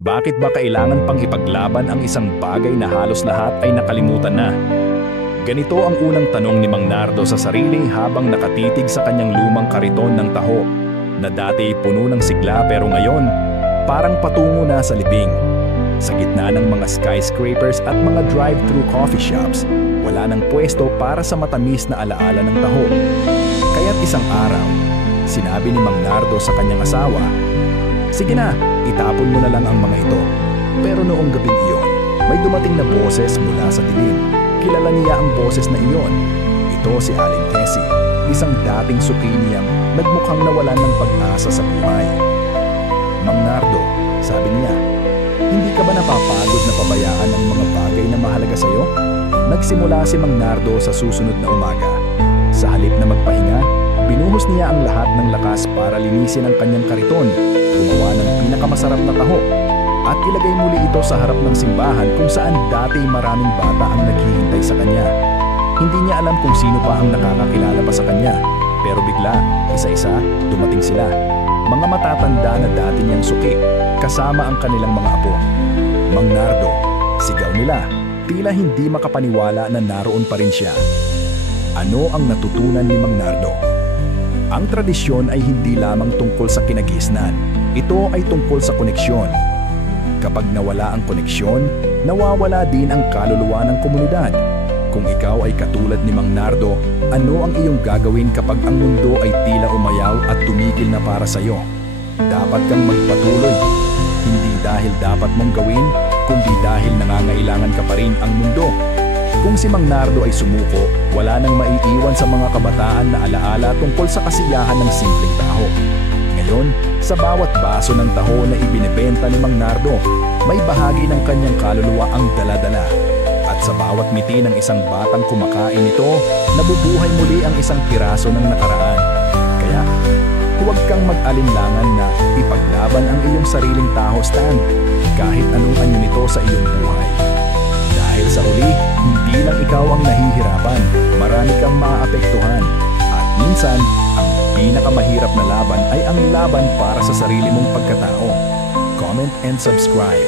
Bakit ba kailangan pang ipaglaban ang isang bagay na halos lahat ay nakalimutan na? Ganito ang unang tanong ni Mang Nardo sa sarili habang nakatitig sa kanyang lumang kariton ng taho, na dati puno ng sigla pero ngayon, parang patungo na sa libing. Sa gitna ng mga skyscrapers at mga drive-thru coffee shops, wala nang pwesto para sa matamis na alaala ng taho. Kaya't isang araw, sinabi ni Mang Nardo sa kanyang asawa, "Sige na, itapon mo na lang ang mga ito." Pero noong gabing iyon, may dumating na boses mula sa dilim. Kilala niya ang boses na iyon. Ito si Aling Tessie, isang dating suki niyang nagmukhang nawalan ng pag-asa sa buhay. "Mang Nardo," sabi niya, "hindi ka ba napapagod na pabayaan ang mga bagay na mahalaga sa iyo?" Nagsimula si Mang Nardo sa susunod na umaga. Sa halip na magpahinga, binuhos niya ang lahat ng lakas para linisin ang kanyang kariton, gumawa ng pinakamasarap na taho, at ilagay muli ito sa harap ng simbahan kung saan dati maraming bata ang naghihintay sa kanya. Hindi niya alam kung sino pa ang nakakakilala pa sa kanya, pero bigla, isa-isa, dumating sila. Mga matatanda na dati niyang suki, kasama ang kanilang mga apo. "Mang Nardo," sigaw nila, tila hindi makapaniwala na naroon pa rin siya. Ano ang natutunan ni Mang Nardo? Ang tradisyon ay hindi lamang tungkol sa kinagisnan. Ito ay tungkol sa koneksyon. Kapag nawala ang koneksyon, nawawala din ang kaluluwa ng komunidad. Kung ikaw ay katulad ni Mang Nardo, ano ang iyong gagawin kapag ang mundo ay tila umayaw at tumigil na para sa iyo? Dapat kang magpatuloy. Hindi dahil dapat mong gawin, kundi dahil nangangailangan ka pa rin ang mundo. Kung si Mang Nardo ay sumuko, wala nang maiiwan sa mga kabataan na alaala tungkol sa kasiyahan ng simpleng taho. Ngayon, sa bawat baso ng taho na ibinebenta ni Mang Nardo, may bahagi ng kanyang kaluluwa ang dala-dala. At sa bawat ngiti ng isang batang kumakain nito, nabubuhay muli ang isang piraso ng nakaraan. Kaya, huwag kang mag-alinlangan na ipaglaban ang iyong sariling taho stand, kahit anong anyo nito sa iyong buhay. Dahil sa huli, hindi lang ikaw ang nahihirapan, marami kang maaapektuhan. At minsan, ang pinakamahirap na laban ay ang laban para sa sarili mong pagkatao. Comment and subscribe.